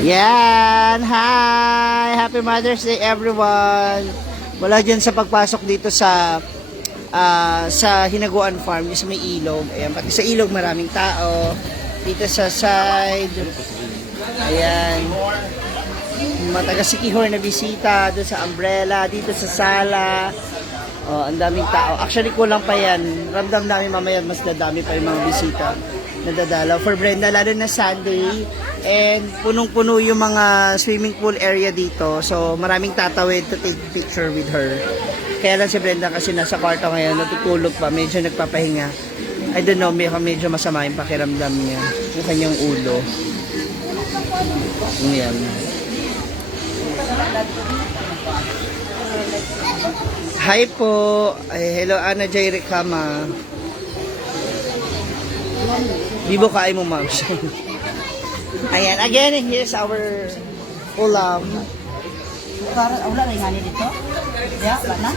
Yan! Hi! Happy Mother's Day everyone! Wala dyan sa pagpasok dito sa Hinaguan Farm, sa may ilog. Ayan, pati sa ilog maraming tao. Dito sa side. Ayan. Mataga Sikihor na bisita. Doon sa umbrella. Dito sa sala. Oh, ang daming tao. Actually, kulang pa yan. Ramdam namin mamaya mas dadami pa yung mga bisita na dadalaw. For Brenda, lalo na Sunday. And punong-puno yung mga swimming pool area dito. So, maraming tatawid to take picture with her. Kaya lang si Brenda kasi nasa kwarto ngayon, natutulog pa, medyo nagpapahinga. I don't know, medyo masama yung pakiramdam niya. Yung kanyang ulo. Ayan. Hi po. Ay, hello, Ana J. Ricama. Bibo kaay mo, ma'am. Ayan, again, here's our ulam. Wala na yung dito? Ya, wala na?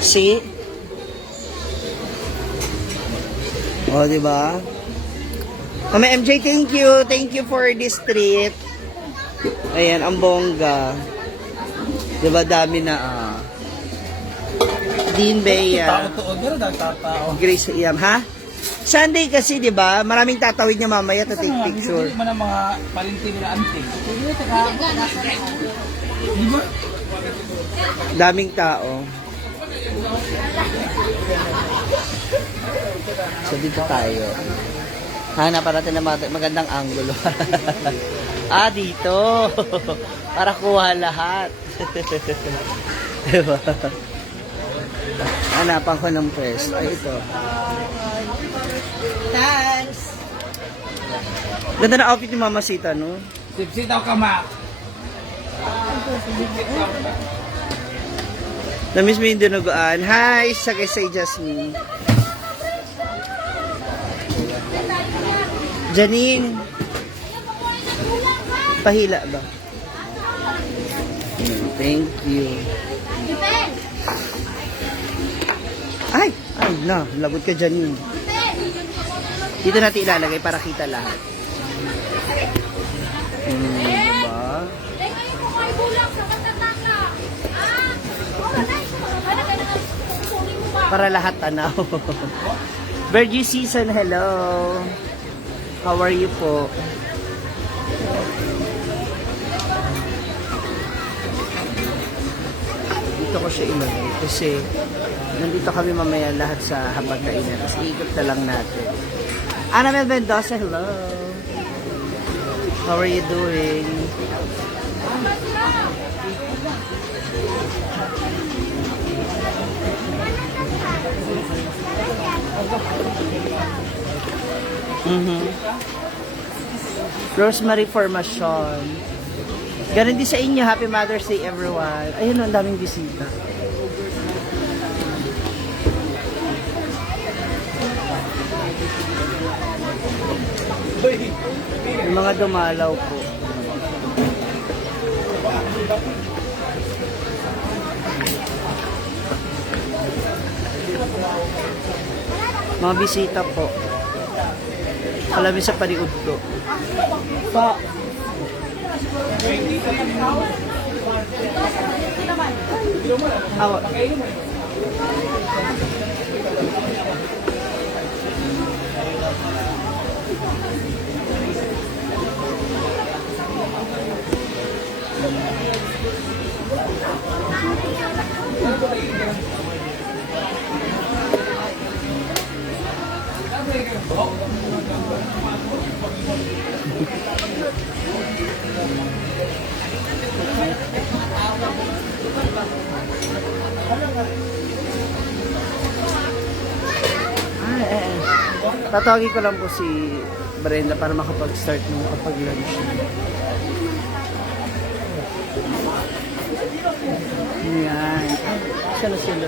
See? Oh, diba? Mama MJ, thank you. Thank you for this treat. Ayan, ang bongga. Diba, dami na, Dean Bea. Grace Iam, ha? Sunday kasi, di ba? Maraming tatawid niya mamaya to take picture. Hindi mo na mga palinti nila ante. Daming tao. So, dito tayo. Hanap pa natin ng magandang angulo. Dito. Para kuha lahat. Diba? Hanapan ko ng pwesto. Ay, ito. Thanks! Ganda na outfit ni Mama Sita, no? Sipsitaw ka, ma. Na-miss mo yung dinuguan. Hi, sa kay Jasmine. Janine. Pahila ba? Thank you. Ay na, lagot ka Janine. Dito natin ilalagay para kita lahat. Diba? Para lahat tanaw. Virgie Season, hello. How are you po? Dito ko siya ilagay kasi nandito kami mamaya lahat sa hapagkainan. Tapos iikot na lang natin. Annabel Mendoza, hello. How are you doing? Rosemary Formation. Ganon din sa inyo. Happy Mother's Day, everyone. Ayun, ang daming bisita. Yung mga dumalaw po. Mga bisita po. Kalabi sa paniud ko. Pa. Awa. Tatawagin ko lang po si Brenda para makapag-start ng kapag-lunch. Yan. Saan na sila?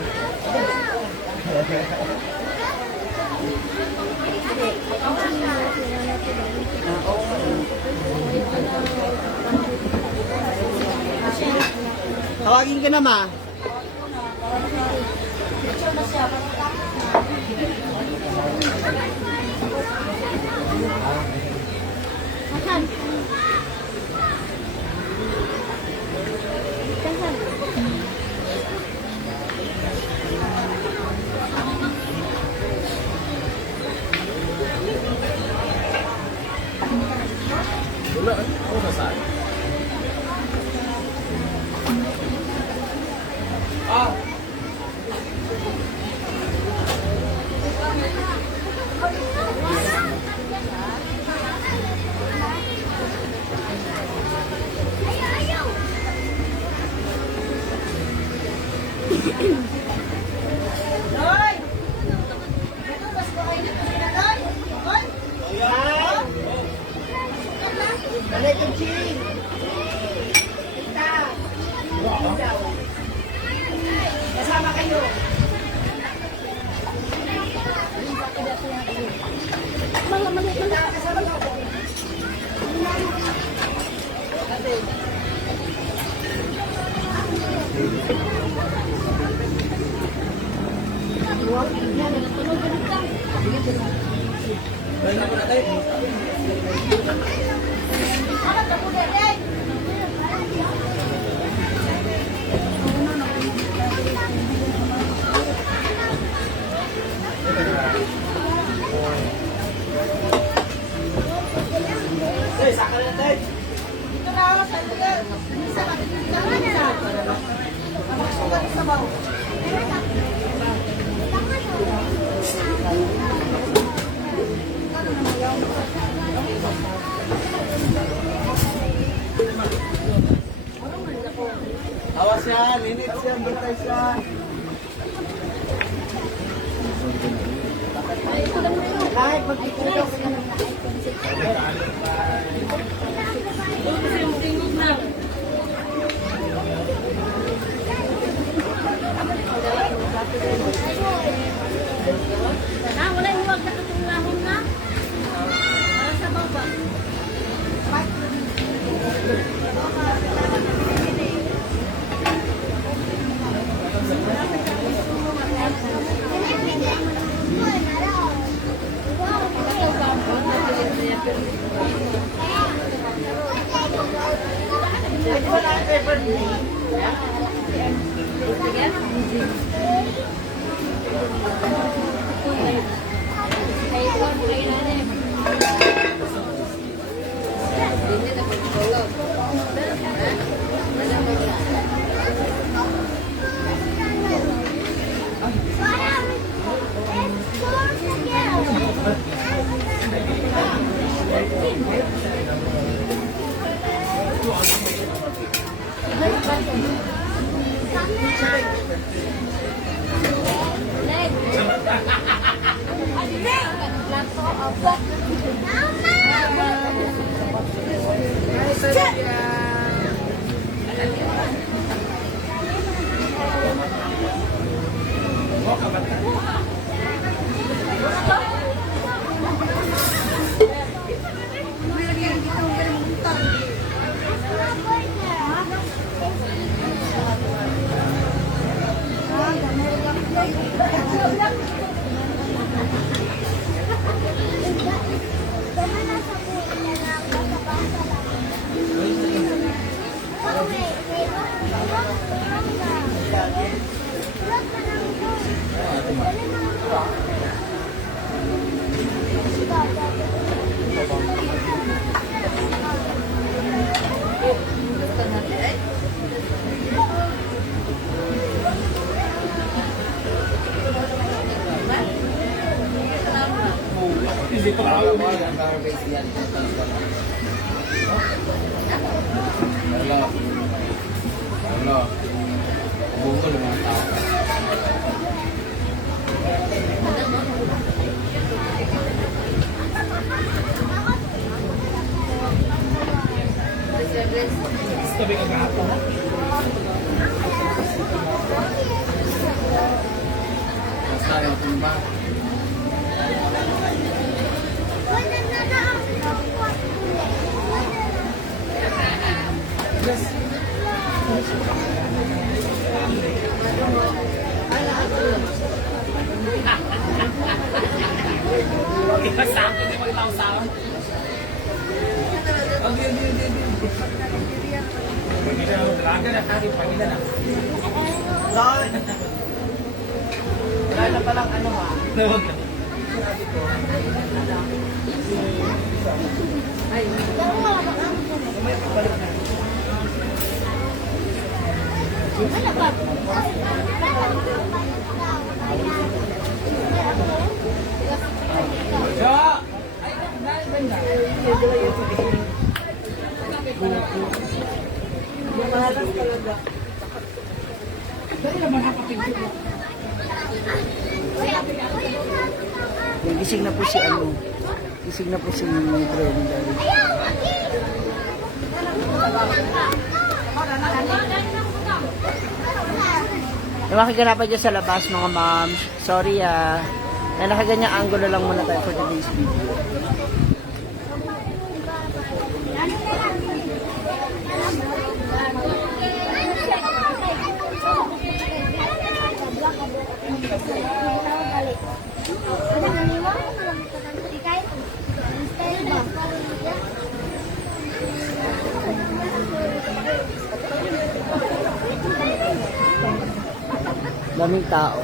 Tawagin ka na, ma. Hasan. Hasan. Wala, ako nasaan? Ah! Balik ang ching! Kasama kayo! Awas yan, init siya, bertay siya. Kahit magkikita ko yan. Wala yung huwag na katulahon na. Para sa baba. Hindi pa ako mo. Hello. Bungol mga tao. Sabi ka gato. Basta yung tumba. Sakto din magtawsawan. Taga na kari, pangila na. Lord! Wala na palang ano ha? Gising na po si ano. Gising na po si Brenda. Nakakaganapan dyan sa labas mga moms. Sorry nakaganyang angulo lang muna tayo for today's video. Daming tao.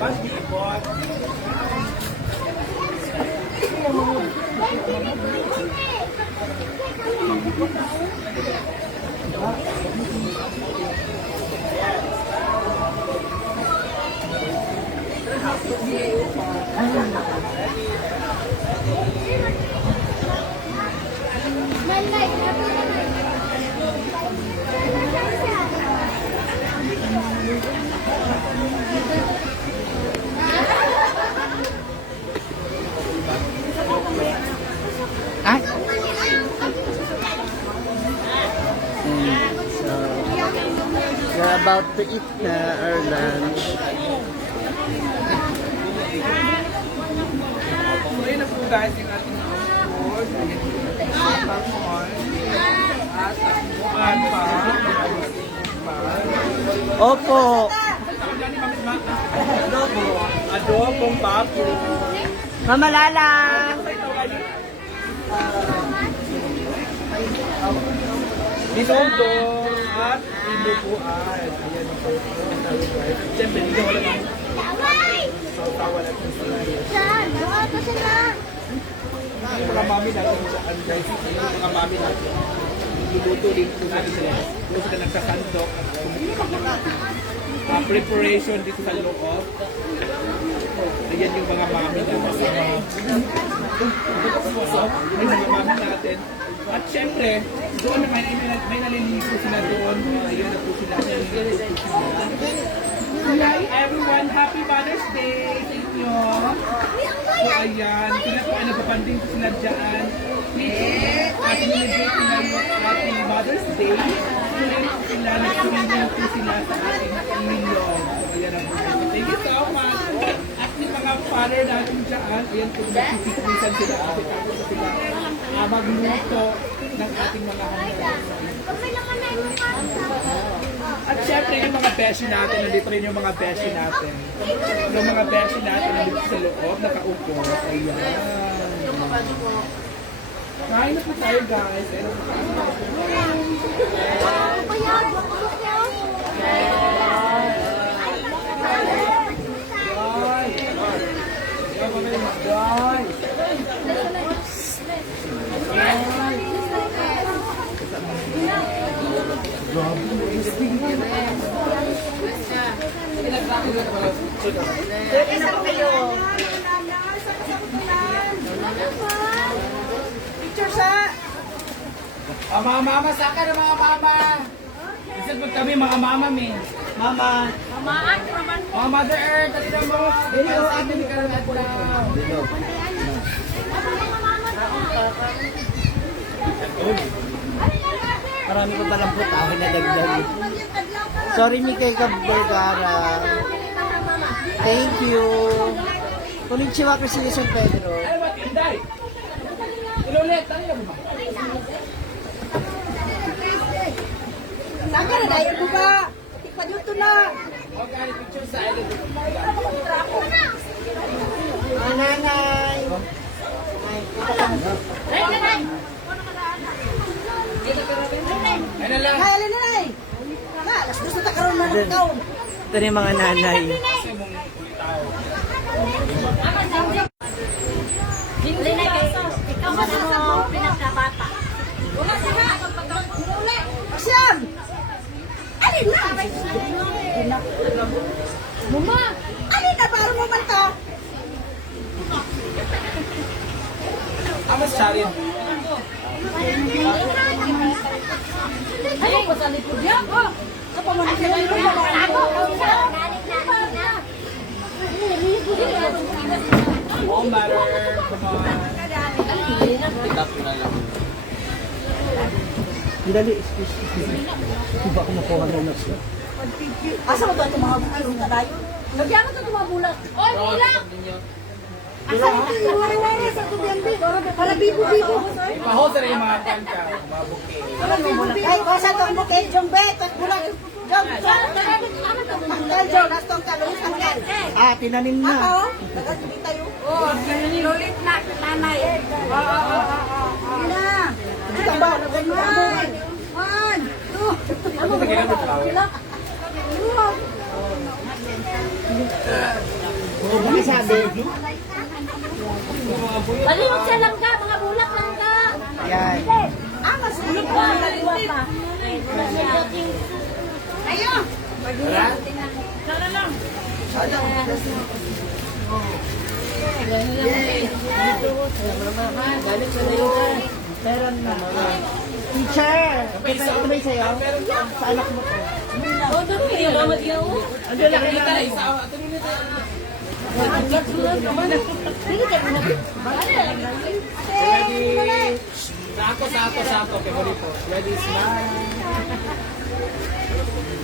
Ah? So, we're about to eat our lunch. So yun na po guys yung ating food. At Opo. adobong papo. Mama Lala. Binondo at inupuan. Ayan yung photo. Siyempre, hindi wala nang tawa na ito sila. Yung mga mami natin dyan, guys. Yung mga mami natin. Luluto din po natin sila. Doon sila nagsasandok. Preparation dito sa loob. Ayan yung mga mami natin. May mga mami natin. At syempre, doon na may naliligo sila doon. Ayan na po sila. Hi everyone, happy Mother's Day sa inyo. So ayan, sila po ay nagpapanding po sila dyan. At nilagay sila yung ating Mother's Day. Ngayon po sila, nagpapanding po sila sa ating ilong. So ayan na po. Thank you so much. At yung mga father natin dyan, ayan po, nagsisikrisan sila. Tapos sila magluto ng ating mga hanggang. At syempre yung mga beshi natin, nandito rin yung mga beshi natin. Yung mga beshi natin nandito sa loob, nakaupo. Ayan. Kain na po tayo guys. Ayan na po Picture sa... mga mama, saka na mga mama. Isang pag kami mga mama, me. Mama. Mga Mother Earth, dali na mo. Dili o, amin ni Karan at Marami pa palang putahe na dagdag. Sorry ni kay Vergara. Thank you. Konnichiwa kasi ni San Pedro. Ay, matinday. Ilulit, dali na mo ba? Saka na dahil ko ba? Ipaduto na. Okay, picture sa island. Nanay. Ay na lang. Ay, alin na na eh. Na, alas 10 Ito na yung mga nanay. Ikaw ba mo pinagkabata? Asyam! Alin na? Mama! Alin na? Para mo man ka? Amas Charin. Ayaw pa sa likod niya? Oh! Kapamanit ka lang yung Home matter. Come on. Dali, excuse me. Diba ako makuha ng notes na? Asa mo ba ito mga bukilong na tayo? Lagyan mo ito tumabulak. Oy, bulak! Asa ito yung wari-wari sa tubiyambi? Para bibo-bibo. Ipahold na rin yung mga kanta. Mga bouquet. Para bibo-bibo. Ay, kasa itong bukit, Jong Bet. At bulag. Jong, Tanggal, Jong. Nastong talong tanggal. Ah, tinanim na. Oo. Nagkasubi tayo. Oo. Lulit na, nanay. Hindi na. Hindi ka ba? Man. Man. Two. Ano na ganyan ng flower? Ano sabi? Malimot siya lang ka, mga bulak lang ka. Yan. Angas. Bulak pa, nagwa pa. Ayun. Meron na. Teacher! Ito ba yung sa'yo? Sa anak mo to. Oh, doon mo yung bawat yun. Ang lalaki na tayo. Ready? Sako. Favorito. Ready? Smile.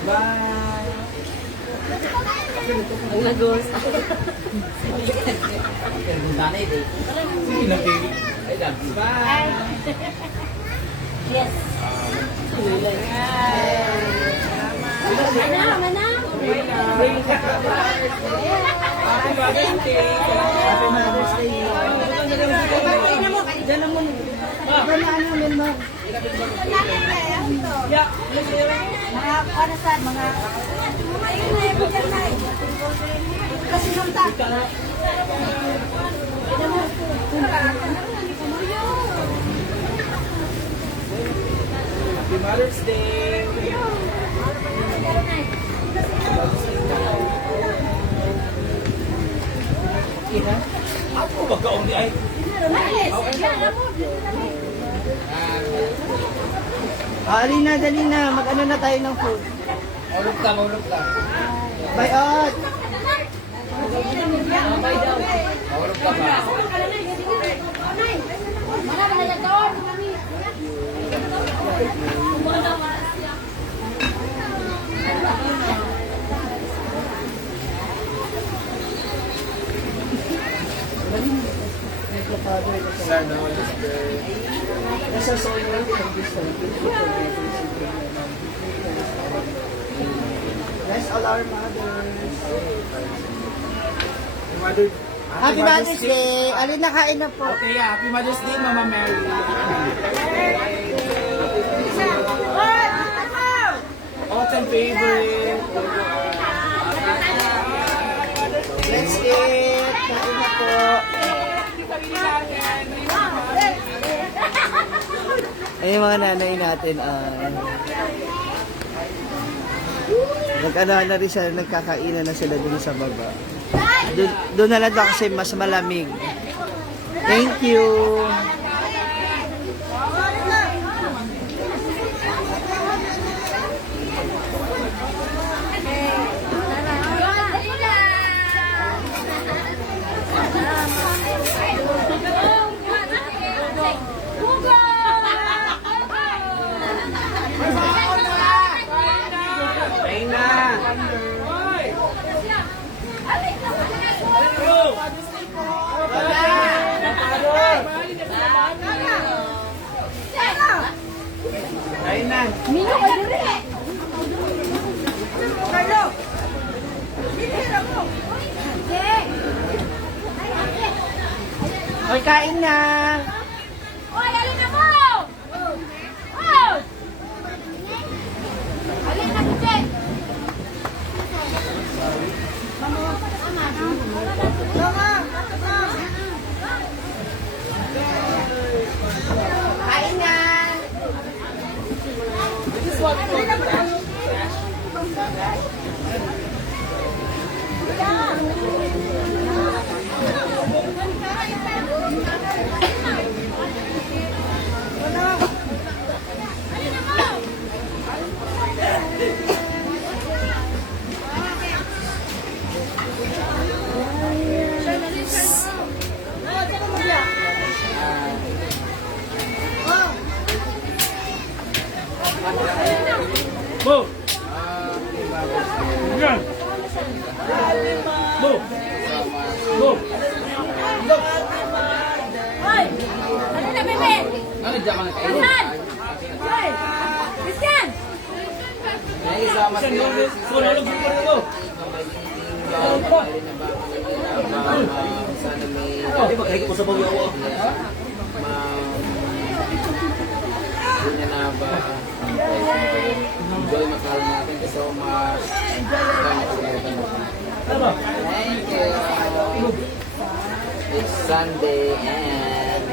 Bye. Ang nagos. Sige na, baby. Bye. Yes. Mana? Happy Mother's Day. Happy Mother's Day. Dala mo. Dala namin mo. Mga para sa mga... Kasi nung ta. Happy Mother's Day. Ako magkaong di ay. Alina, dali na. Mag-ano na tayo ng food. Maulog ka. Bayot! Maulog ka ba? Sir, no, Nasa soil, bless all our mothers. Mother, Happy Mother's Day! Alina, kain na po. Okay, Happy Mother's Day, Mama Mary. Autumn favorite. Let's eat! Kain na po. Ay, yung mga nanay natin, nag-ano na rin sila, nagkakainan na sila dun sa baba. Doon na lang daw kasi mas malamig. Thank you! Ayun na. Ayun na. Minyo ka diri. Carlo. Dili mo. Hoy, kain na! Oy, alin na mo! Oh! Alin na, Kutse! Christian! Hoy! Christian! Enjoy makal natin so much. Thank you. It's Sunday and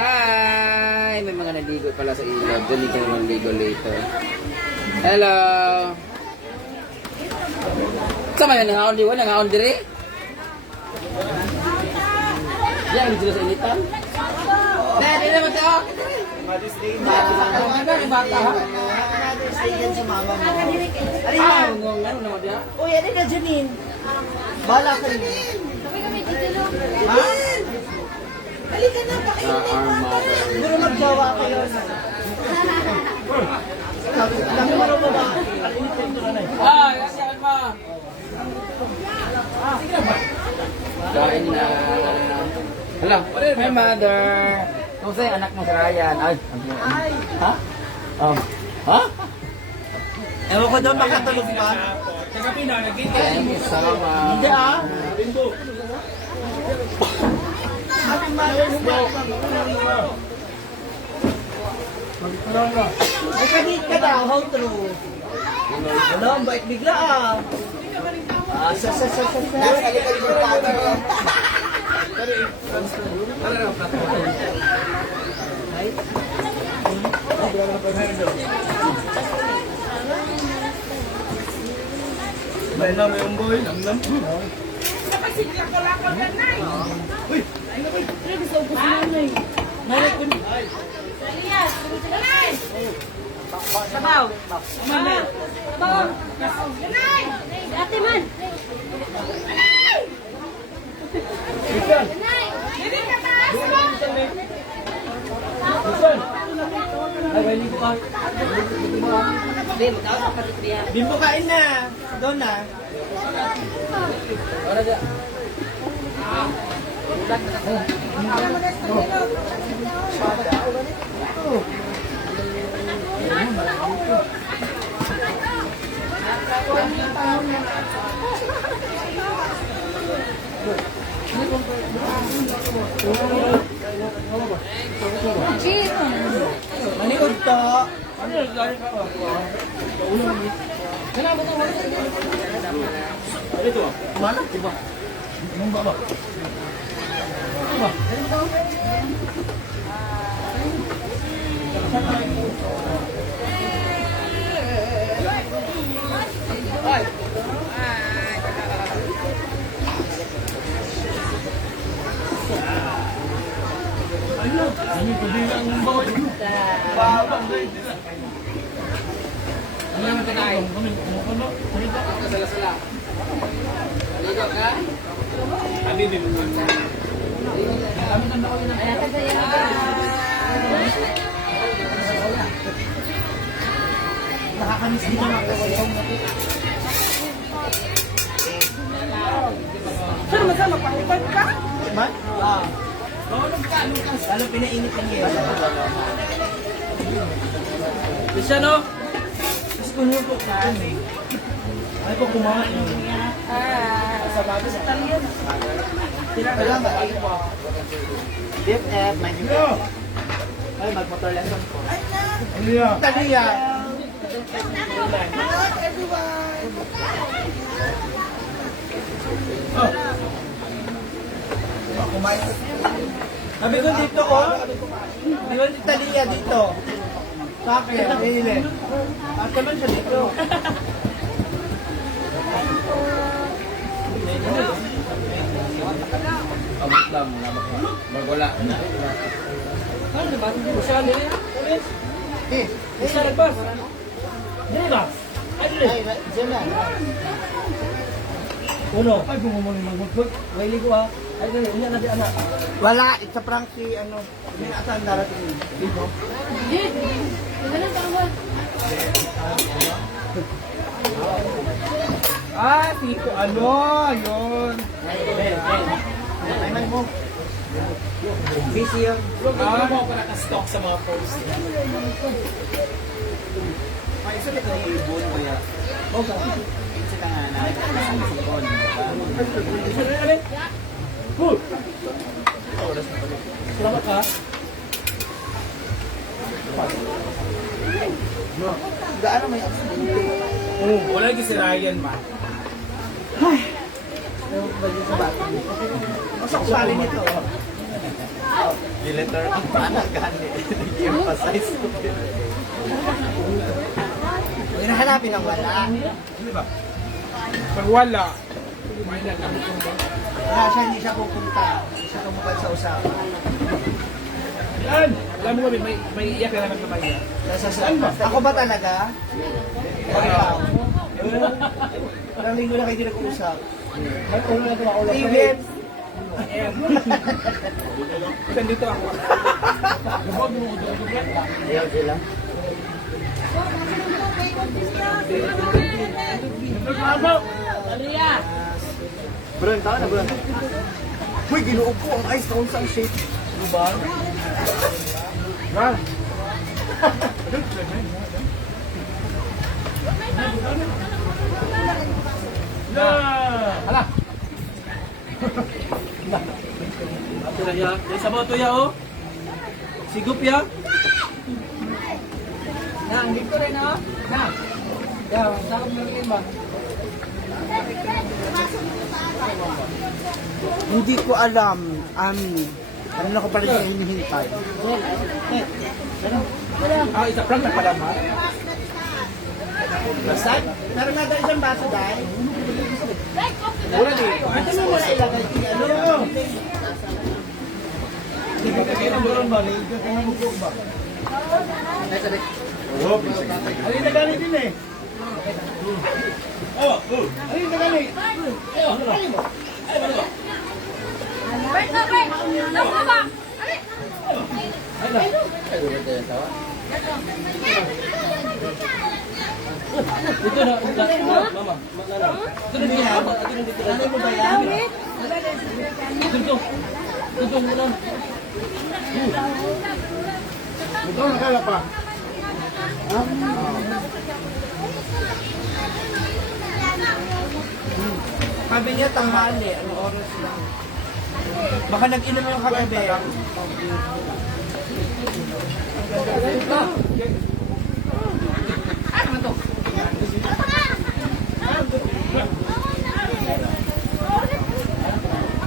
hi! May mga naligo pala sa ilog. Doon ikaw naligo later. Hello! Sama yan, nangaon di wala, nangaon diri? Yan, dito sa initan? Dali naman ito! Mother's Day na. Bata, may bata ha? Mother's Day yan sa mama mo. Ah, ano naman diya? Uy, ano ka, Janine? Bala ka niyo. Ha? Halika na, Our mother. siguro magjawa kayo. Kami mo ba ba? Ah, yan ma. Kain na. Hello, my mother. Kumusta yung anak mo si Ryan? Ay. Ha? Oh. Ha? Ewan ko daw makatulog ba? Sa gabi na, nag-gate. Thank you so much. Hindi ah. Ay, kabit ka daw, how true? Wala, ang bait bigla ah. Sa. Nasa likod mo tayo. May na, may umboy. Namnam. Sabaw! Sabaw! Ate man! Bimbo kain na. Doon na. Manikod to. Mana? Coba. Sala-sala. Ligo ka? Nakakamiss din naman ako. Sama-sama, pahipad ka? Man? Ah. Lalo pinainit ng yelo. Isa no? Gusto ko nyo po kain. Ay po kumain. Sa bago sa talian. Wala ba? Dip at may dip. Ay, mag-motor lesson po. Ano yan? Taliya. Kumain. Sabi ko dito oh. Di ba si Taliya dito? Sa akin, hili. At naman siya dito. Abot lang. Magwala. Ano ba? Hindi siya ano yan? Eh, Hindi siya nagpas. Hindi ba? Ay, ay, dyan na. Uno. Ay, kung mo magmagmagmag. Wali ko ha. Ay, ganyan. Hindi na di anak. Wala, it's a prank si ano. May asan darating dito. Ah, tipo ano? Yun. Ay, man mo. Busy yun. Ano mo para ka-stock sa mga posts? May isa na yung ibon kaya. Isa ka nga na sa ibon. Salamat ka. Gaano may Wala lagi si Ryan, ma. Masok sali nito. The letter anak gani. Nag-emphasize ko. Huwag nahanapin ang wala. Pag wala, may nagamit ko ba? Wala siya, hindi siya pupunta. Hindi siya tumupad sa usapan. Yan! Alam mo kami, may iyak na naman kamay. Ako ba talaga? Ikaw. Ilang linggo na kayo din nag-uusap. Even. Kasi dito ako. Ayaw sila. Bro, tahu na bro. Uy, ginuog ko ang ice sa unsang shape. Ano ba? Ran! Na! Hala! Ito ya, may sabaw to ya oh. Sigup ya. Na, hindi ko rin oh. Na. Ya, sarap ng lima. Hindi ko alam, Ami. Ano na ko pa rin hinihintay. Ah, isa prank na pala ma. Basta, meron nga tayo isang baso dahil. Wala di. Ito mo muna ilagay. Ano? Hindi ka kayo ng buron ba? Hindi ka kayo ng bukog ba? Ano yung nagali din eh? Ano yung nagali? Wait, no, wait. Naku ba? Ito na, mama. Ito na dito. Ano mo ba yan? Ito. Ito mo lang. Ito nakala pa. Sabi niya tanghali, ano oras lang. Baka nag-inom yung kagabi.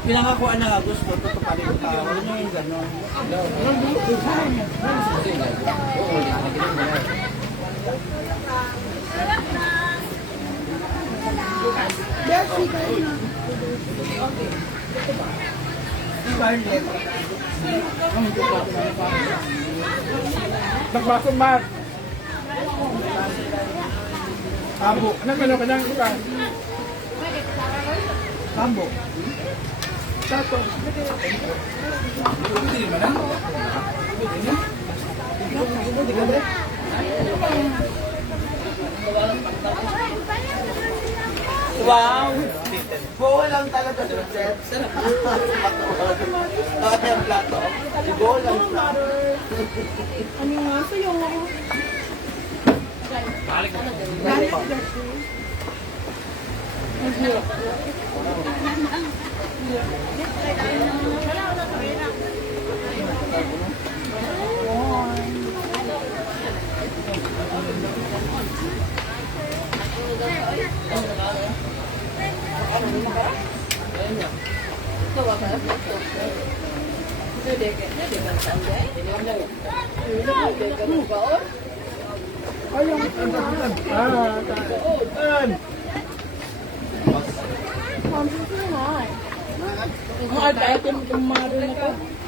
Pinangakuan na gusto, tutuparin ko tao. Ano yung gano'n? Scarlett. Nagbaso mat. Abo. Anong gano'n ka nang iba? Kambo. Tato. Hindi naman na. Wow! Bowl lang talaga, Joseph. Bakit yung plato? Bowl lang siya. Ano nga sa'yo?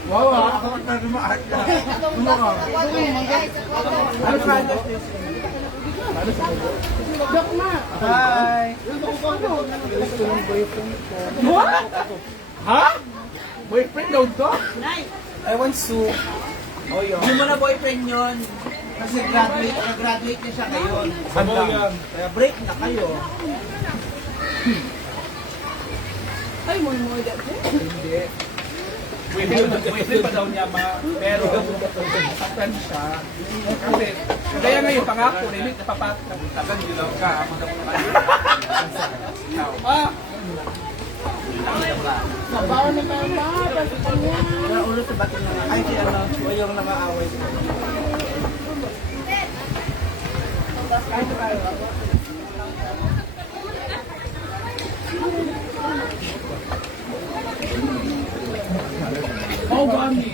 Wow, ako tayo maart na. Ano ka? Ano ka? Hi! What? Ha? Boyfriend daw to? I want soup. Oh, yun. Hindi mo na boyfriend yun. Kasi graduate na siya ngayon. Sabaw yan. Kaya break na kayo. Ay, mo mo dati. Hindi. Pwede pa daw niya pero saktan siya. Kasi, kaya ngayon pangako, limit na papatagan yun lang ka. Ah! Ulo sa batin na ay si ano, yung nakaaway. Oh, Gandhi!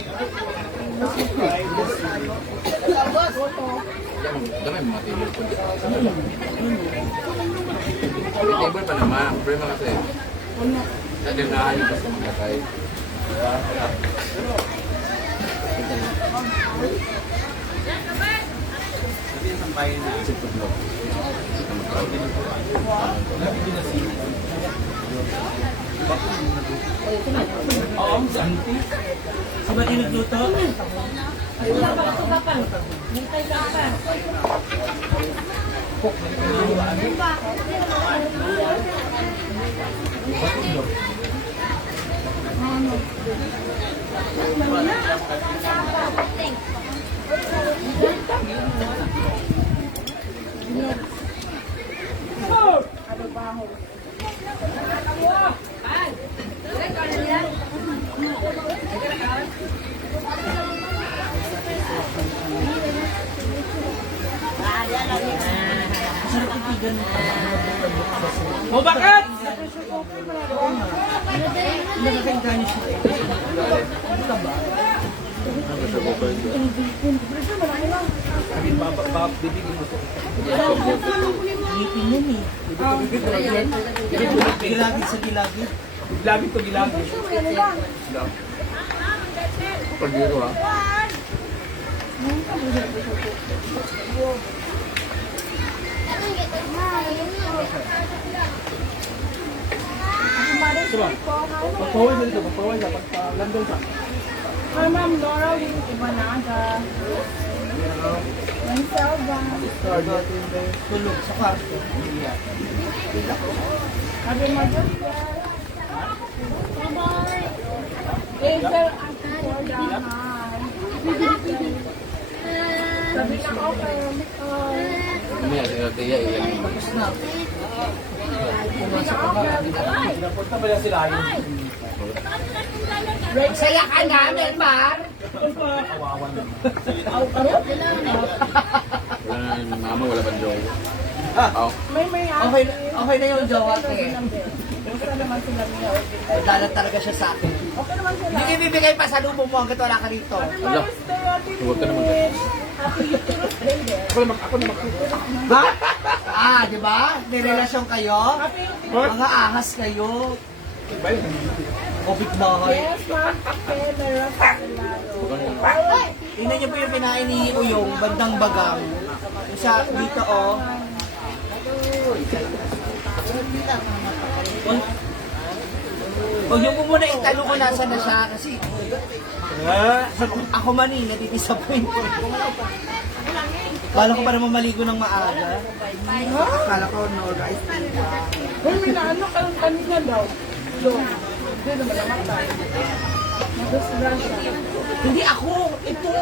Dami mga table po. Table pa naman. Problema kasi. Naganahan yung kasi mga kay. Oo, ang Gandhi. Sa batin nagluto? Wala pa ito kapal. Hintay ka pa. O bakit? Nakakain siya. Bibigyan mo ito. Ngipin yan eh. Gilagid sa gilagid. Gilagid to gilagid. Pagdiro ha. Diba? Pagpaway na dito, pagpaway na, pagpalandol ka. Hi, Ma'am Laura, yung Ibanaga. Yung Selva. Tulog sa kwarto. Sabi mo dyan. Hazel at Jordan. Hi. Sabi na ako kayo. Mamaya, tiya iyan. Napunta ba yan sila yun? Saya ka namin, Mar! Kawawa naman. Wala na yung mama, wala bang joke. Oh. May Okay, okay na yung jowa ko eh. Gusto naman sila niya. Madalat talaga siya sa akin. Okay naman sila. Hindi ibibigay pa sa lumo mo hanggat wala ka rito. Ala, huwag ka naman ganyan. Ako na Ha? Ah, di ba? May relasyon kayo? Mga ahas kayo. Kopit bahay. Yes, ma'am. Okay, meron pa sila. Tingnan niyo po yung pinain ni Uyong, bandang bagang. Yung sa dito, oh. Huwag niyo po muna italo ko nasa na siya kasi ako man eh, natidisappoint ko. Kala ko pa naman maligo ng maaga. Kala ko no rice. Uy, may naano ka ng kanina daw. Hindi naman namatay. Nadisgrasya. Hindi ako, ito.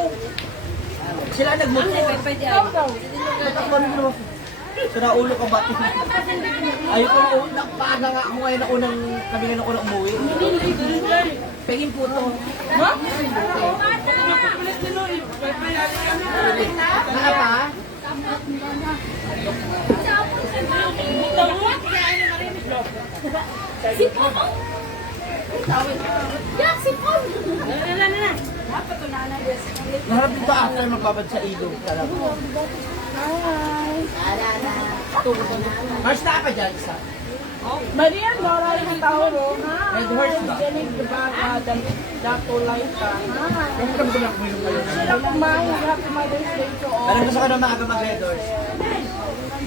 Sila nagmuto. Ikaw daw. Sira ulo ka ba? Ayoko na nagpaaga nga ako ngayon na unang kami nga na unang umuwi. Pengin puto. Ha? Nga pa? Naharap dito after magbabad sa ilog talaga. Mars na ka dyan isa. Maria Laura yung Tauro. Red horse ba? Janig Dibaga, Datulay ka. Sila kumain. Happy Mother's Day to all. Parang gusto ka na maaga mag-red horse.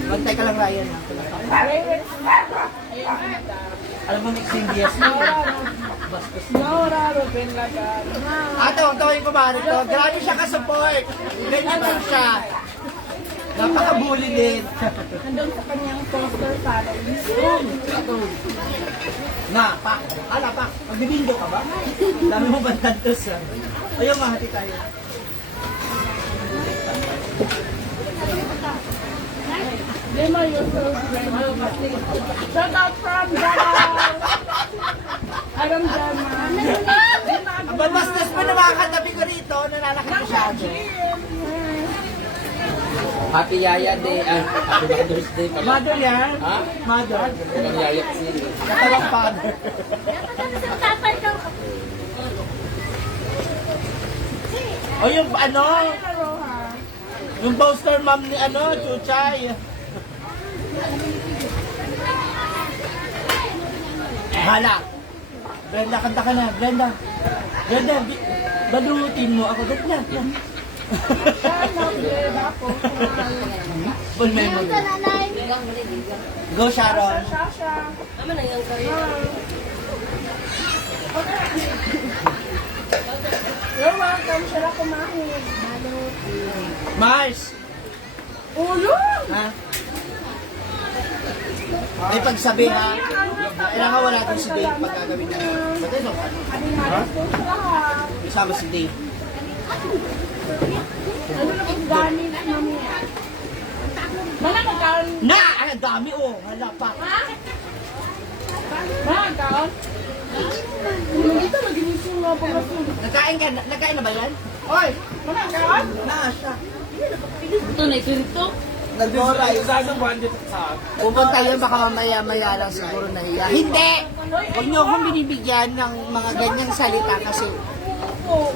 Bantay ka lang Ryan ha. Favorite. Alam mo mixing dias na. Laura Ruben Lagar. Ato, tawin ko ba to? Grabe siya ka-support. Ganyan lang siya. Napakabuli din. Nandun sa kanyang poster following. Na, pak. Ala, pak. Magbibindo ka ba? Dami mo bantad to sa... Ayun, mahati tayo. Lima years old. Shout out from Davao. Aram Dama. Ang babastos pa na mga katabi ko rito, nananakit masyado. Happy Yaya Day. Happy Mother's Day pala. Mother yan? Ha? Mother. Ang yaya kasi. Katawang father. Sa tapay ka. O yung ano? Yung poster mom ni ano, Chuchay. Hala. Brenda, kanta ka na. Brenda. Brenda, balutin mo ako. Brenda. Full memory. Go, Sharon. You're welcome. Sila kumain. Mars. Ulo! Ha? May pagsabi ha. Kailangan wala din si Dave pag gagawin niya. Ba't ito? Isama si Dave. Ano na kung gani na mami? Mana kakaon? Na! Ay, ang dami oh. Hala pa. Mana kakaon? Ito maginising nga pa kasi. Nagkain na ba yan? Oy! Mana kakaon? Na siya. Ito na ito. Nag-oray. Sasang buwan dito sa Pupunta yun, baka mamaya-maya lang siguro nahiya. Hindi! Huwag niyo akong binibigyan ng mga ganyang salita kasi Oh.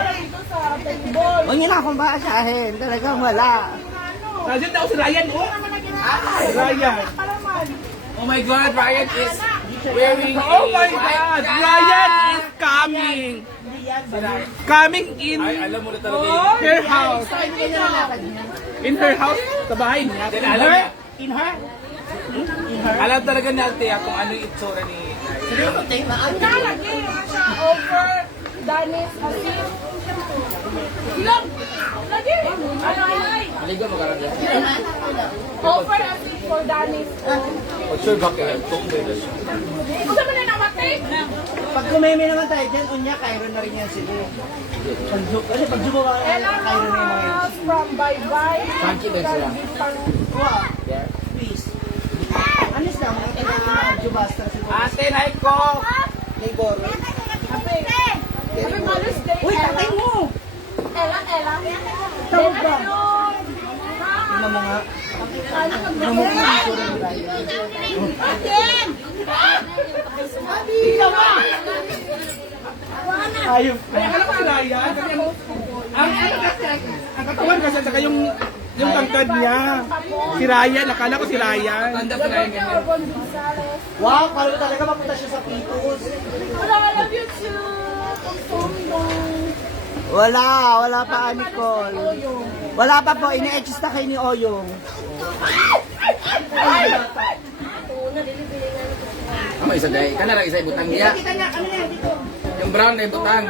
Ito sa table. huwag niyo na akong basahin. Talagang wala. Nandiyan daw si Ryan, oh. Ryan. Oh my God, Ryan is wearing Oh my God, Ryan is coming. Coming in her house. In her house, sa bahay niya. In her? Alam talaga natin kung ano yung itsura ni Seryoso, tayo na. Nalagay siya over Danis Asin. Ilang? Lagi. Ay. Maligo mo karang yan. Over Asin for Danis. O sure ba kayo? Ito ba na namatay? Pag kumeme naman tayo dyan, unya, Cairo na rin yan sila. Kasi pag jumawa ka Ella na, Cairo na yung mga yun. Rojas from Bye Bye. Funky ba sila? Wow, Yeah. please. Anis na, mga taga-jubasta siguro. Ate, naik ko! Neighbor. Happy Mother's Day. Uy, tatay mo! Ella. Tawag ba? Ha? Tingnan mo nga. Ano ka Tingnan mo kung yung itsura ni Ryan. Again! Ayun. Ay, alam ko si Ryan. Ang katawan kasi saka yung tangkad niya. Si Ryan, akala ko si Ryan. Orgon Gonzales. Wow, parang talaga mapunta siya sa Pitos. Wala, I love you too. Pagtulong. Wala pa, Nicole. Wala pa po, ine-exista kay ni Oyong. Ano isa day? Kana lang isa ibutang niya. Kita niya, ano yan, dito. Yung brown na ibutang.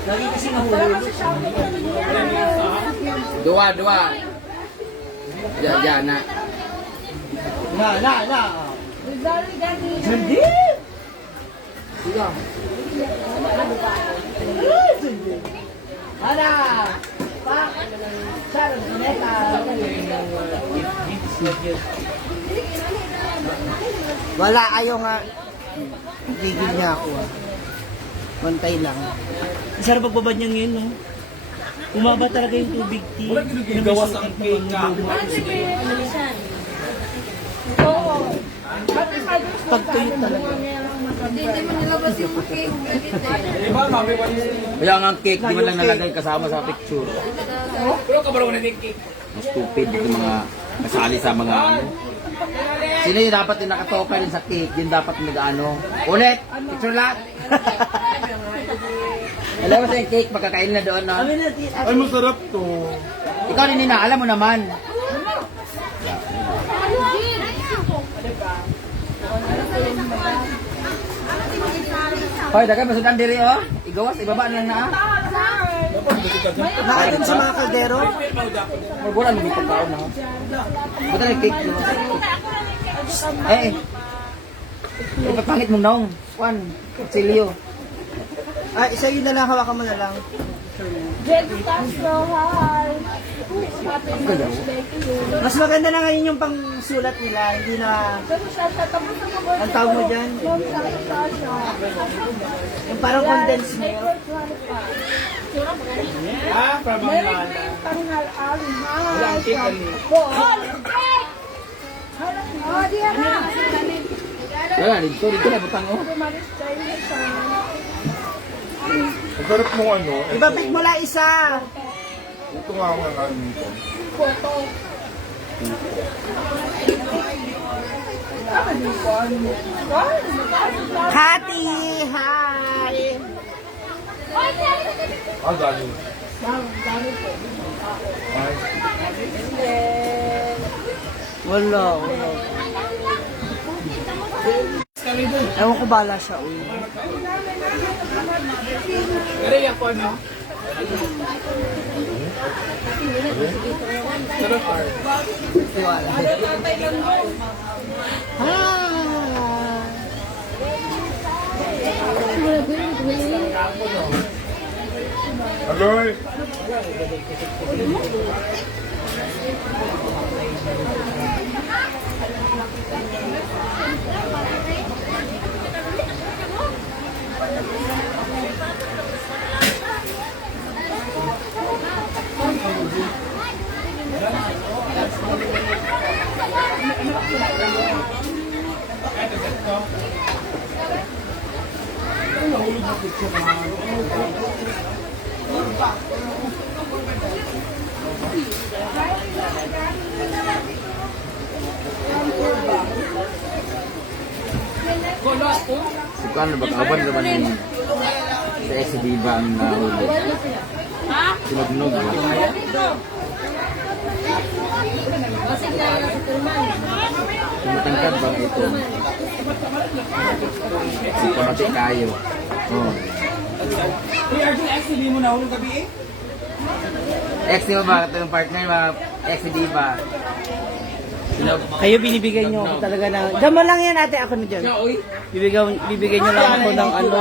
Lagi kasi nahulog. Dua. Diyan na. Na. Rizal Gani. Hindi! Sige. Ana! Pa! Sharon, Neta. Wala, ayaw nga. Gigil niya ako. Bantay lang. Sarap pagbabad niya ngayon, no? Umaba talaga yung tubig, ti. Wala ginagawas ang cake nga. Oo. Happy Mother's Day. Pagtuyot talaga. Diba, mami ko yun. Kaya nga ang cake, di man lang nalagay kasama sa picture. Pero kabaro na yung cake. Mas stupid yung mga kasali sa mga ano. Sino yung dapat yung nakatoka rin sa cake? Yung dapat nag-ano. Ulit! Picture lahat! Alam mo sa yung cake, magkakain na doon, no? Amin na, ti. Ay, masarap to. Ikaw rin nina, alam mo naman. Hoy, dagan masudan diri, oh. Igawas, ibaba na lang na. Tama, Nakain sa mga kaldero. Wala mo dito tao na. Buta na cake yun. Eh. Ipapangit mo nung. Juan. Silio. Ah, isa yun na lang, hawakan mo na lang. Jenny Castro, hi! Mas maganda na ngayon yung pangsulat nila, hindi na, Pero siya, tapos na po. ang tawag mo dyan, Yung sa siya. yung parang condensed na yun. From Merry Amala. Green Tanghal Ali, hi! Walang cake From kanina. Bohol. Oh, diyan na! Wala, dito na butang oh. Tumaris tayo sa... Ang sarap mong ano. Ibabit mo lang isa. Ito nga ako ang ano nito. Photo. Kati, hi! Ah, galing. Ay, Wala. Ewan ko bala siya, uy. Pero yan po ano? Ah! Aloy! Si Kuan ba kaban ka ba ni sa SB ba ang nahuli? Sinugnog ba? Tumatangkad ba ito? Si Pamati kayo. Oh. Uy, Arjun, actually mo na ulong gabi eh? Ex niyo ba? Ito yung partner ba? Ex di ba? Kayo binibigay nyo ako talaga na, diyan mo lang yan ate, ako na dyan. Bibigyan nyo lang ako ng ano,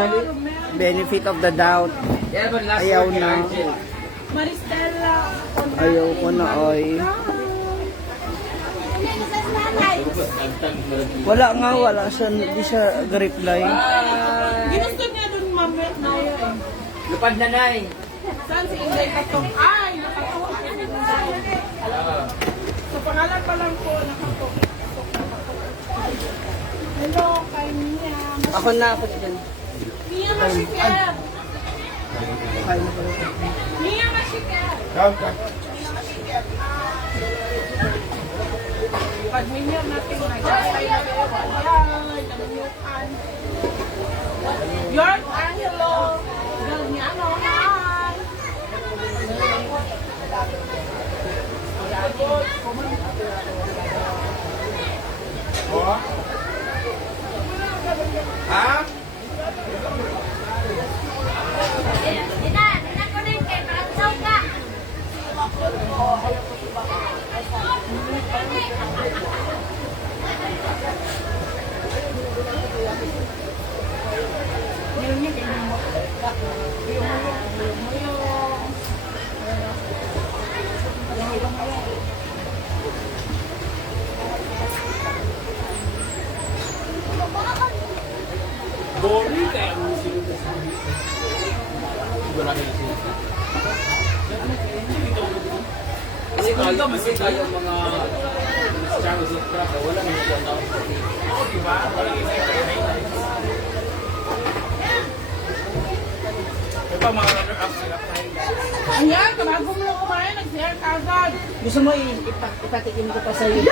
benefit of the doubt. Yeah, but last Ayaw word kay na. Arjun. Maristela. Ayaw ko na, oy. Wala nga, wala siya, hindi siya reply. Ginusto niya dun mamit na yun. Lupad na nay. Saan si Inday Katong? Ay, nakatuwa ka ni Inday. Sa pangalan pa lang po, nakatuwa. Hello, kay Mia. Ako na, ako dyan. Mia Masiker. Kain na pala. Mia Masiker. Come, come. Pag minyo natin nag-apply na yan, namunukan. York Angelo. Galniano, hi. Ha? Boring kaya mo sila sa kasi tayo mga Charles of Craft, wala nang siya na. Diba? Wala nang siya pa mga runner-up sila tayo. Ayan, bago mo kumain, nag-share ka agad. Gusto mo ipatikim ko pa sa'yo.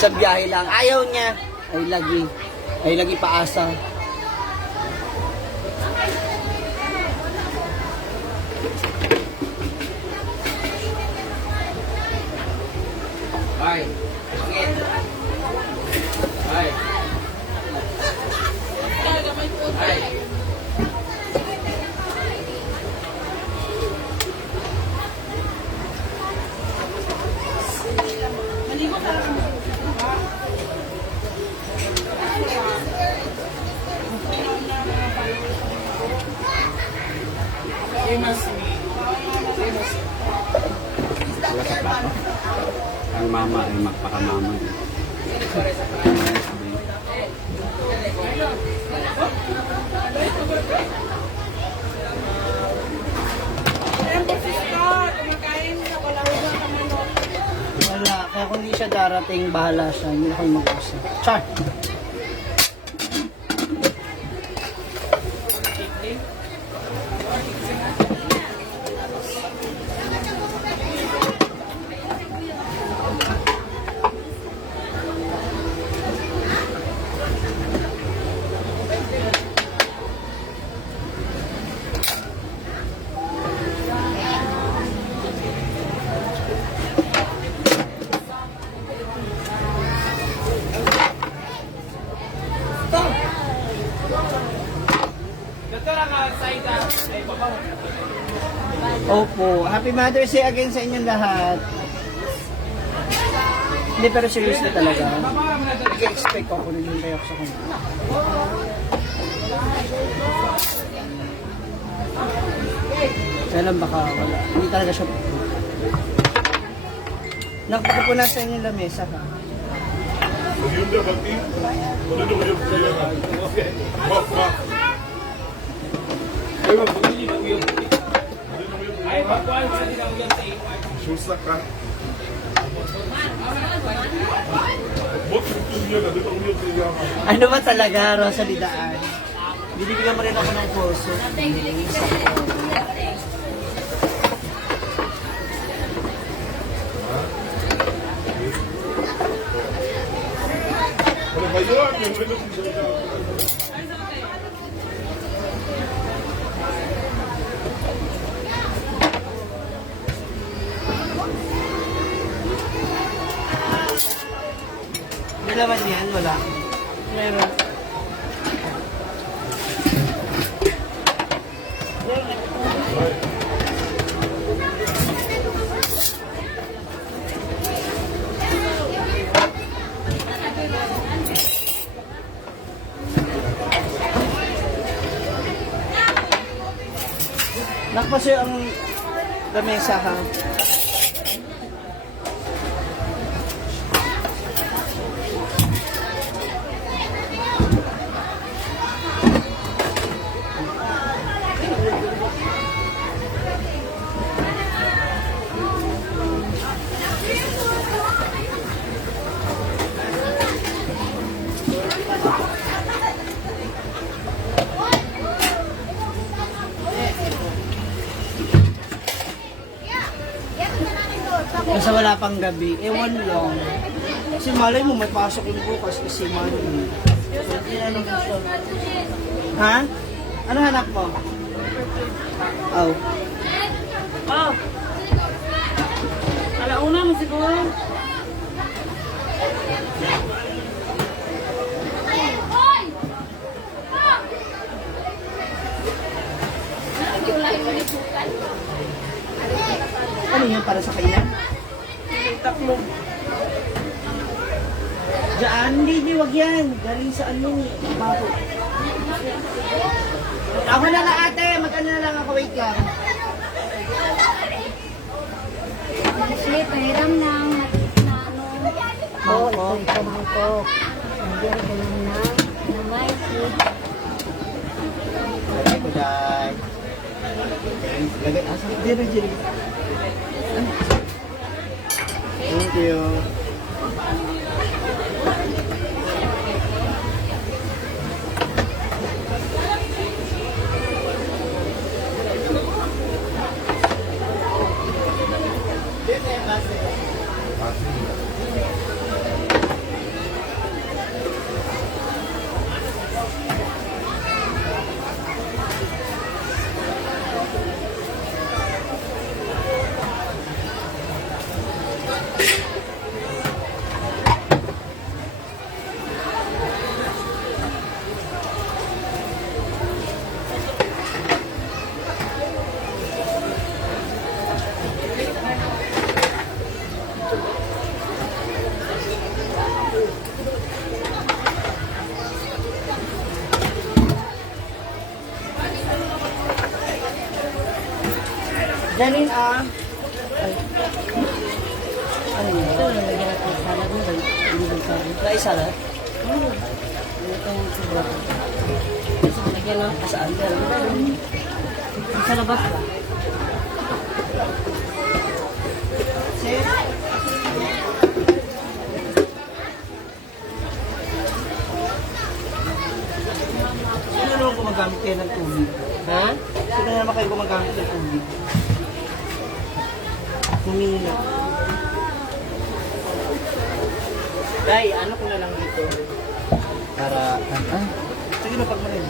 Sa biyahe lang. Ayaw niya. Ay lagi paasa. Bye. Pangit. Bye. Bye. Wala. Kaya kung hindi siya darating, bahala siya. Hindi na kayo mag-usap. Char! Opo. Happy Mother's Day again sa inyong lahat. Hindi, pero seriously talaga. Nag-expect ako na yung kayo sa kanya. Kaya lang baka wala. Hindi talaga siya. Nakapupunasan yung lamesa ha. Ano ba talaga, Rosalidaan? Binibigyan mo rin ako ng puso. Hindi naman yan, wala. Meron. Nakpasyo ang lamesa ha. Kasi wala pang gabi. Ewan lang. Kasi malay mo, may pasok yung bukas kasi money. Ha? Ano hanap mo? Oh. Oh. Alauna mo siguro. Ano yun para sa kanya? Taklo. Diyan, hindi, wag yan. Galing sa ano, bago. Ako na nga ate, mag-ano na lang ako, wait lang. Kasi pahiram ng na ano. Mangkok. Ito mangkok. Nagyari ko lang na may seed. Lagay ko dahil. Lagay, asan? Dito, dito. Thank you. Janine, ah. Ay. Ano yun? Ito, nalagyan natin sa salad mo. Hindi ba sa Na isa na? Itong sobra. Lagyan lang. Saan ka? Sa labas ba? Sino naman gumagamit kayo ng tubig? Ha? Sino naman kayo gumagamit ng tubig? Humina. Day, ano ko na lang dito? Para, sige na pag marin.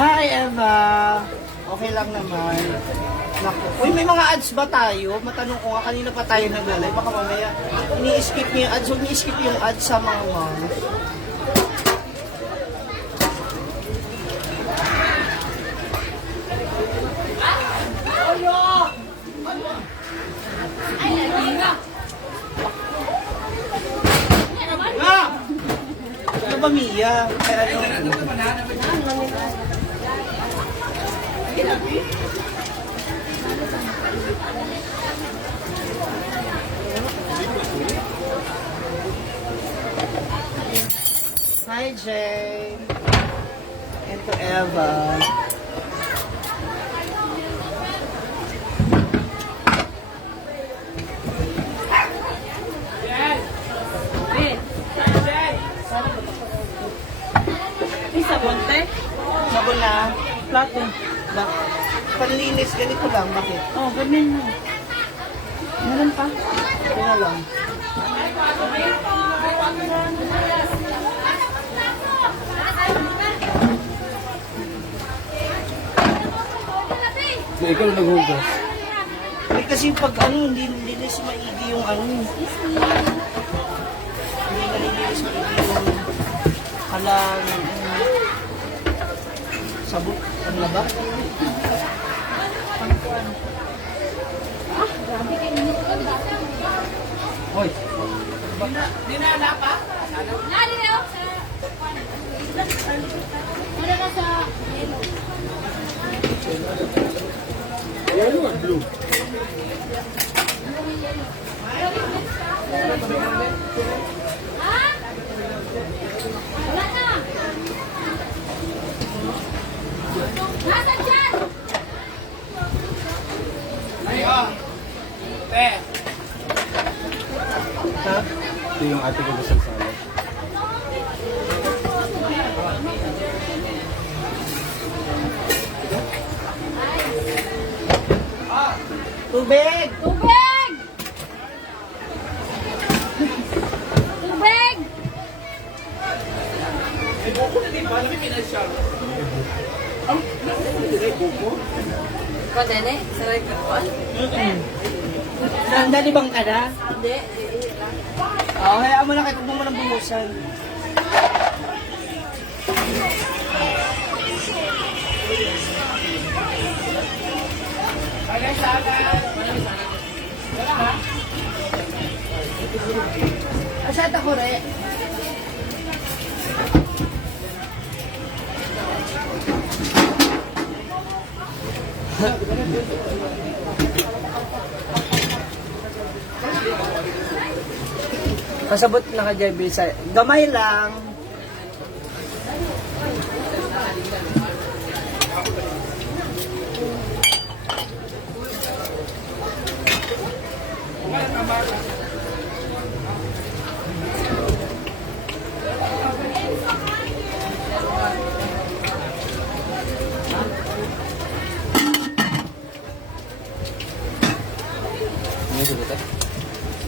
Hi, Eva! Okay lang naman. Naku. Uy, may mga ads ba tayo? Matanong ko nga, kanina pa tayo naglalay. Baka mamaya, ini-skip niyo yung ads. Huwag niyo skip yung ads sa mga moms. Ano ba, Mia? Ay, ano? Hi, Jay. And to Eva. May sabon, te? Sabon na. Plato. Panlinis, ganito lang. Bakit? Oh, ganun mo. Meron pa? Ito na lang. Ikaw na naghugas. Eh, kasi pag hindi nilinis maigi yung Hindi nalinis maigi yung halang sabon. Ano na ba? Hoy, Nari na ako sa... Wala ka sa... yellow or blue? Ha? Wala na! Nasaan dyan? Ha? Ito yung ate ko sa salad. Tubig! Tubig! Tubig! Panene? Saray ka po? Nandalibang ka na? Hindi. Oo, hayaan mo na kayo. Huwag mo nang bumusan. Asat ako rin. Pasabot na ka, Jerby. Gamay lang.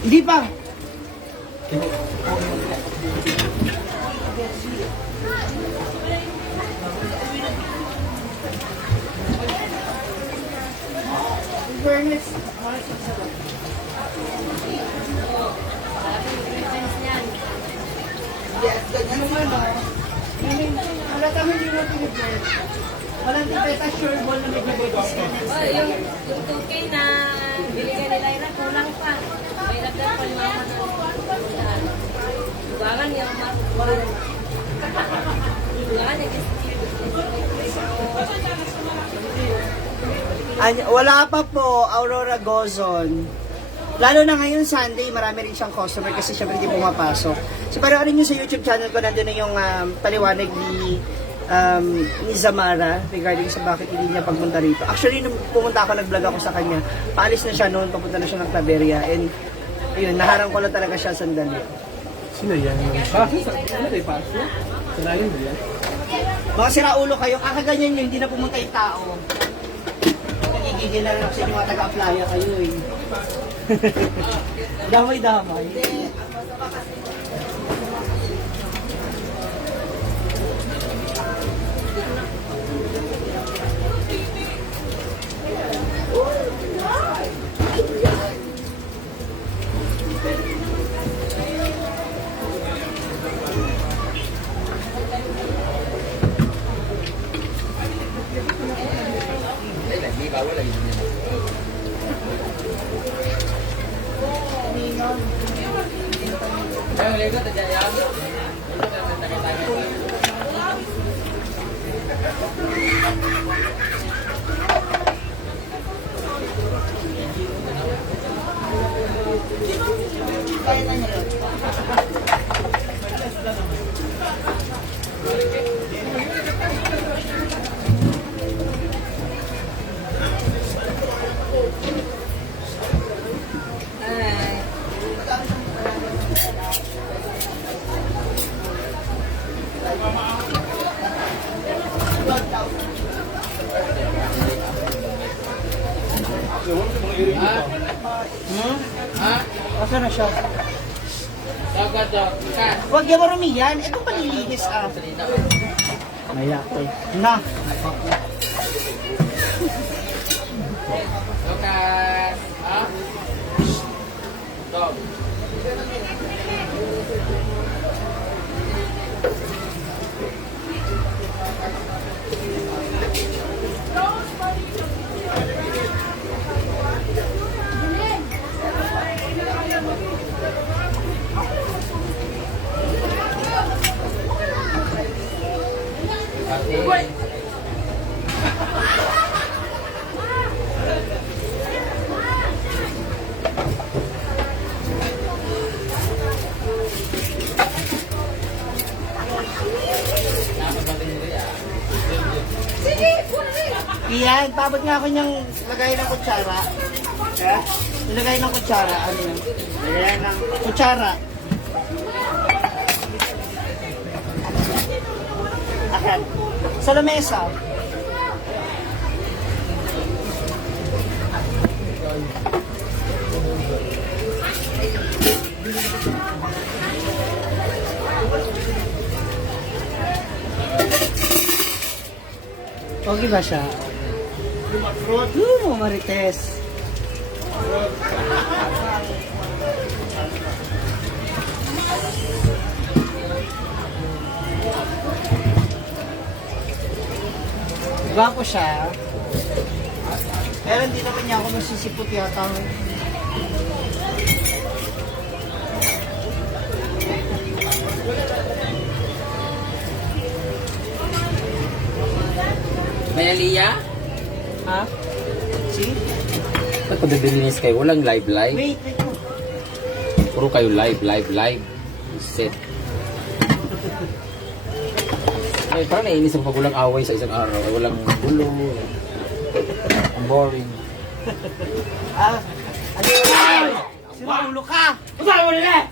Hindi pa. Fairness. Yes, ganyan naman. Wala kami hindi mo pinipet. Walang tipeta sure ball na may diabetes ka na. Oh, yung 2K na binigay nila yun, kulang pa. May nagdag pa yung mga Buwangan yung Buwangan yung Wala pa po, Aurora Gozon. Lalo na ngayon Sunday, marami rin siyang customer kasi syempre hindi pumapasok. So pero ano nyo sa YouTube channel ko, nandun na yung paliwanag ni Zamara regarding sa bakit hindi niya pagpunta rito. Actually, nung pumunta ako, nag-vlog ako sa kanya. Paalis na siya noon, papunta na siya ng Claveria. And yun, naharang ko lang talaga siya sandali. Sino yan? Paso sa ano tayo paso? Sa lalim ba yan? Mga siraulo kayo, kakaganyan nyo, hindi na pumunta yung tao. Nagigigil na rin ako sa inyo mga taga-applya kayo eh. Damay-damay. Asa na siya? Huwag yung marumihan. Ito palilinis ah. Maya ko eh. Na. Iyan, pabot nga ako niyang lagay ng kutsara. Eh? Nilagay ng kutsara. Ano yun? Lagay ng kutsara. Akan. Sa lamesa. Okay ba siya? Marites. Gwapo siya. Pero hindi naman niya ako masisipot yata. May Aliyah? Ha? See? Ba't pagdadilinis kayo? Walang live. Wait. Puro kayo live. Set. Ay, parang naiinis ako pag walang away sa isang araw. Ay, walang gulo. Ang boring. Ano yun? Sinaulo ka! Usahan mo nila!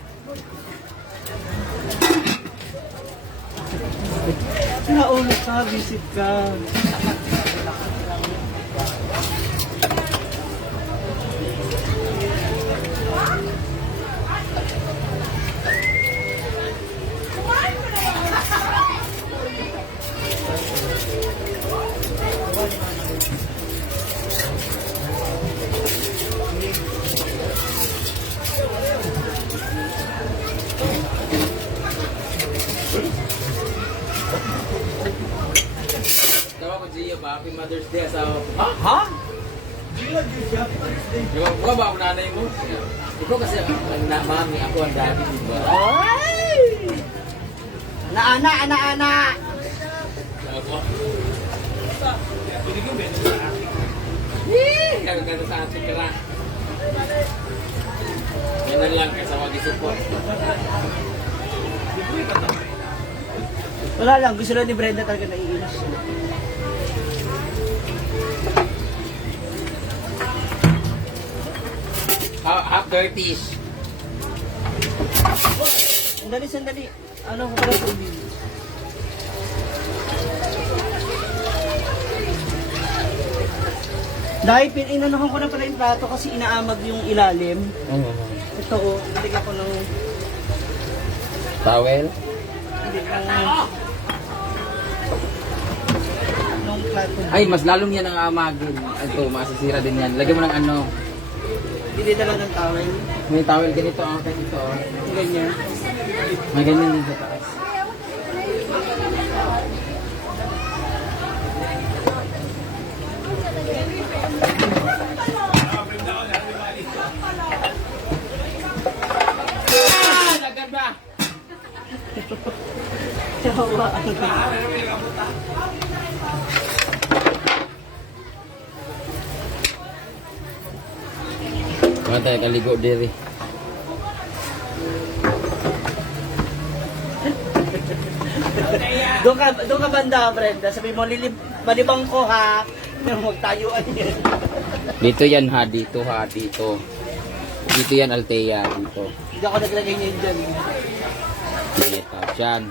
Sinaulo ka, visit ka. asawa ko Gio ba? Happy Mother's Day asawa ko. Ha? Ha? Yung ko ba ang nanay mo? Ikaw kasi ang mami, ako ang daddy, di ba? Ay! Ana. Kagagano sa ating kira. Yan lang kasi mag-isupot. Wala lang, gusto lang ni Brenda talaga naiinis. Half dirties. Sandali. Ano ko pala tubig? Dahil inanuhan ko na pala yung plato kasi inaamag yung ilalim. Ito oh, nalagyan ko ng Towel? hindi ng plato. Ay, mas lalong yan ang amagin. Ito, masisira din yan. Lagyan mo ng ano. Hindi dala ng towel. May towel ganito ang ganito. Ganyan. May ganyan din sa taas. Naganda! Yawa. Mga tayo kaligo diri. Doon ka banda, Brenda. Sabi mo, malibang ko ha. Magtayuan yan. Dito yan ha, dito ha, dito. Dito yan Altea, dito. Hindi ako naglagay niya dyan. Dito, dyan.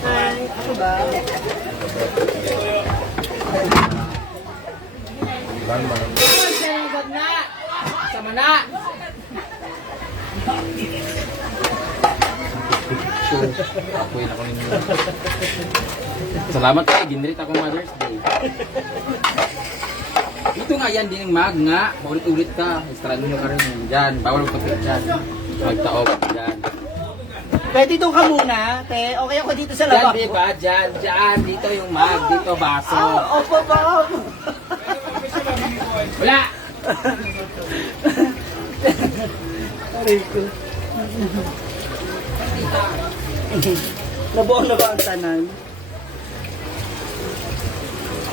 Hi, ako ba? Sama na! Apoy na ko ninyo. Salamat kayo, ginrit ako Mother's Day. Ito nga yan, din ang mag nga. Paulit-ulit ka. Estranyo ka rin yan. Dyan, bawal magkapit dyan. Magtaob dyan. Pwede doon ka muna, te. Okay ako dito sa Dyan, lababo. diba? Dyan, dyan. Dito yung mag. Dito baso. Opo ba? Wala! Aray ko. Nabuong na ba ang tanan?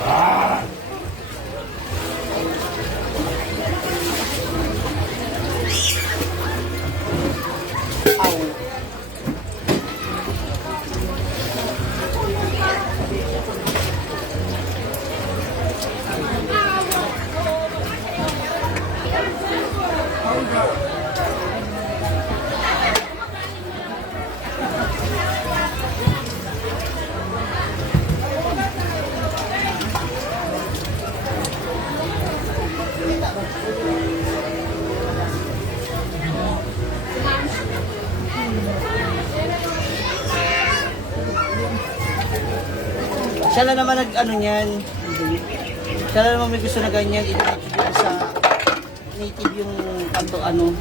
Ow. Siya na naman nag-ano niyan. Siya na naman may gusto na ganyan. Ito sa native yung kanto ano.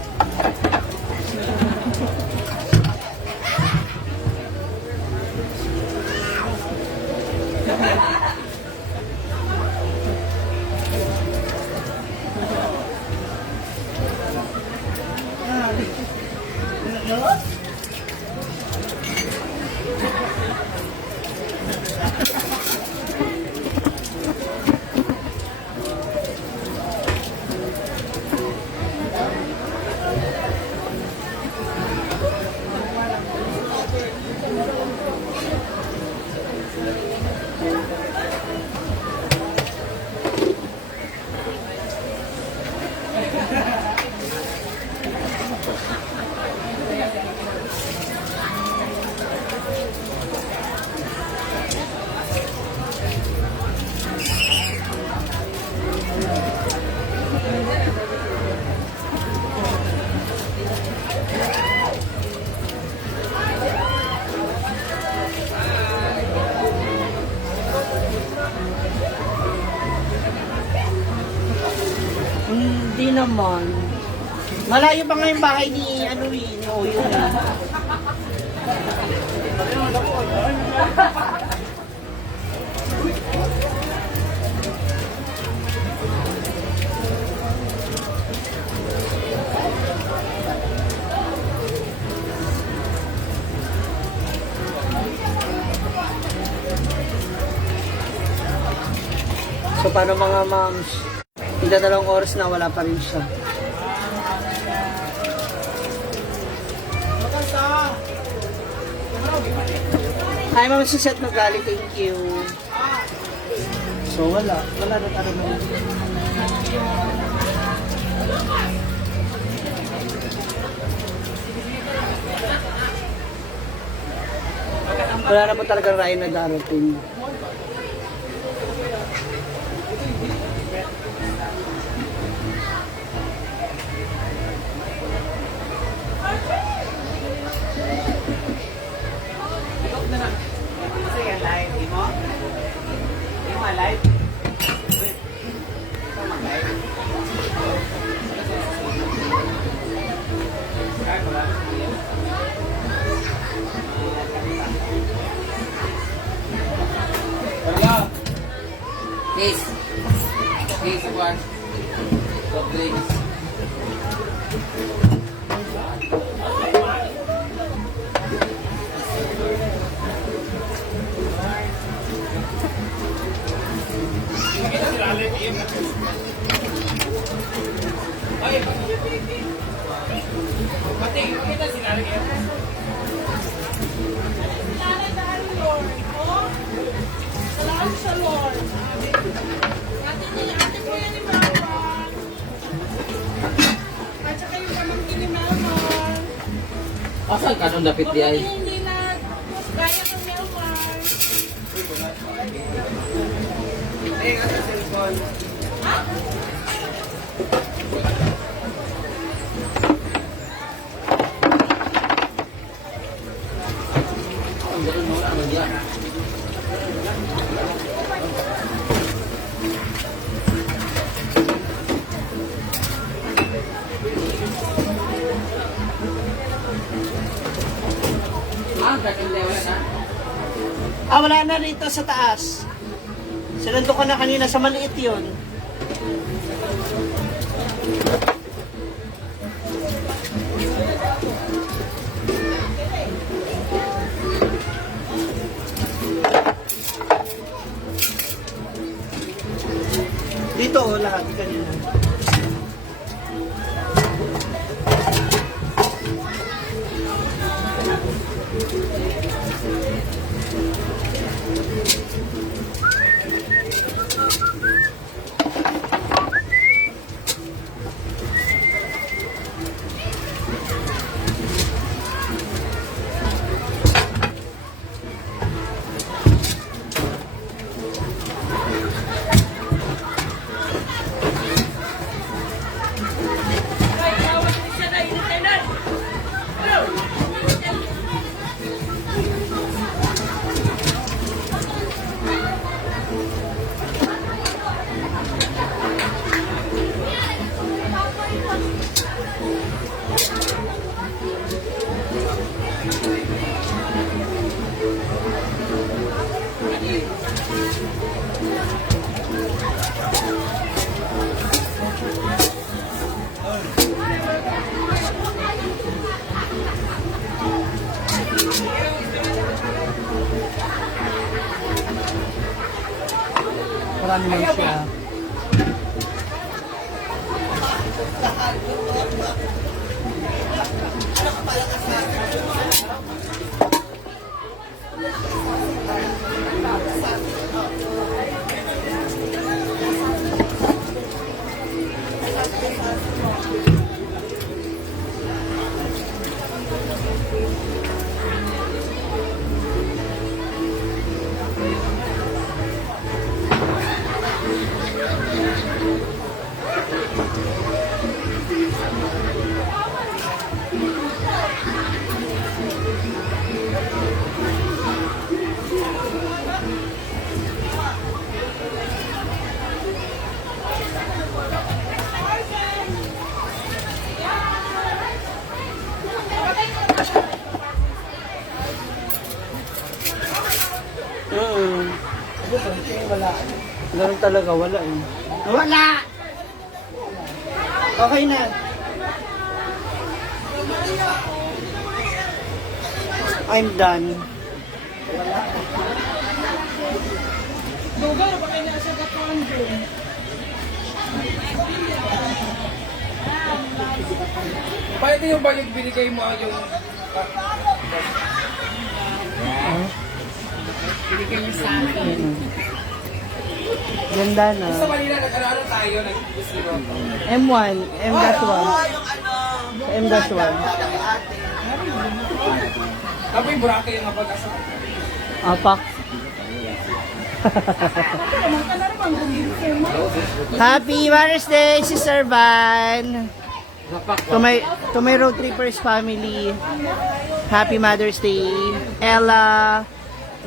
Hindi naman. Malayo pa nga yung bahay ni ni Oyo. So paano mga moms? Hindi 2 oras na wala pa rin siya. Hi, Ma'am Suzette Magali, thank you. So, wala na naman. Wala na po talagang Ryan na darating. Please. Please, one. So, please. Asan ka nung dapit di ay? Hindi na kaya ng Melmar. Wala na rito sa taas. Sinando ka na kanina sa maliit yun. Dito lahat kanina. Marami lang siya. Ganun talaga, wala eh. Wala! Okay na. I'm done. Lugar, baka na siya katuan doon. Paano yung ba yung binigay mo yung... Binigay niyo sa akin. Ganda na. Sa Manila, nag-ano tayo, nag-zero. M1, M-1. M-1. Tapos yung Boracay yung napag-asa. Apak. Happy Mother's Day, Sister Van. To my road trippers family. Happy Mother's Day. Ella,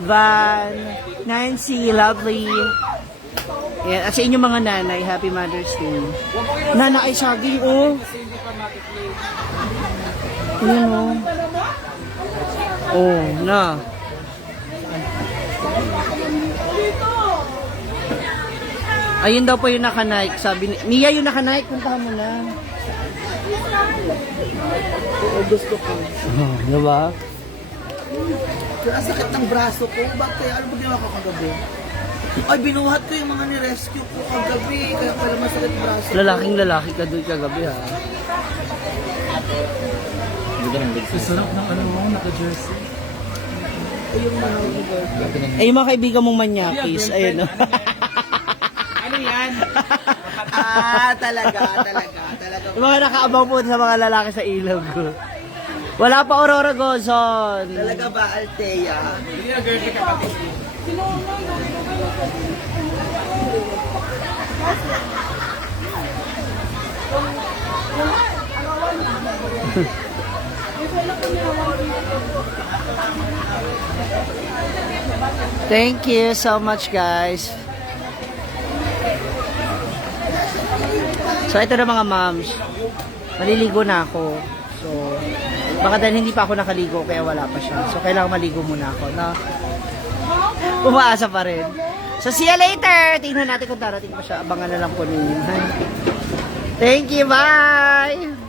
Van, Nancy, Lovely. Yan. At sa inyong mga nanay, Happy Mother's Day. Nana ay saging, oh. Ayan, oh. Oh, na. Ayun daw po yung naka-Nike. Sabi ni Mia, yung naka-Nike, puntahan mo na. Oo, gusto ko. Oh, diba? Ang sakit ng braso ko. Bakit kaya? Ano ba ginawa ko kagabi? Ay, binuhat ko yung mga ni-rescue ko kagabi. Kaya pala masakit ang braso. Lalaking lalaki ka doon kagabi, ha? Sarap ng ano mo, naka-jersey. Ay, yung mga kaibigan mong manyakis. Ayun, oh. Ano yan? Talaga. Yung mga nakaabang po sa mga lalaki sa ilog. Wala pa Aurora Gozon. Talaga ba, Althea? Hindi na girl ka kapatid. Thank you so much, guys. So, ito na mga moms. Maliligo na ako. So, baka dahil hindi pa ako nakaligo, kaya wala pa siya. So, kailangan maligo muna ako, no? Umaasa pa rin. So, see you later! Tingnan natin kung darating pa siya. Abangan na lang po ninyo. Thank you, bye!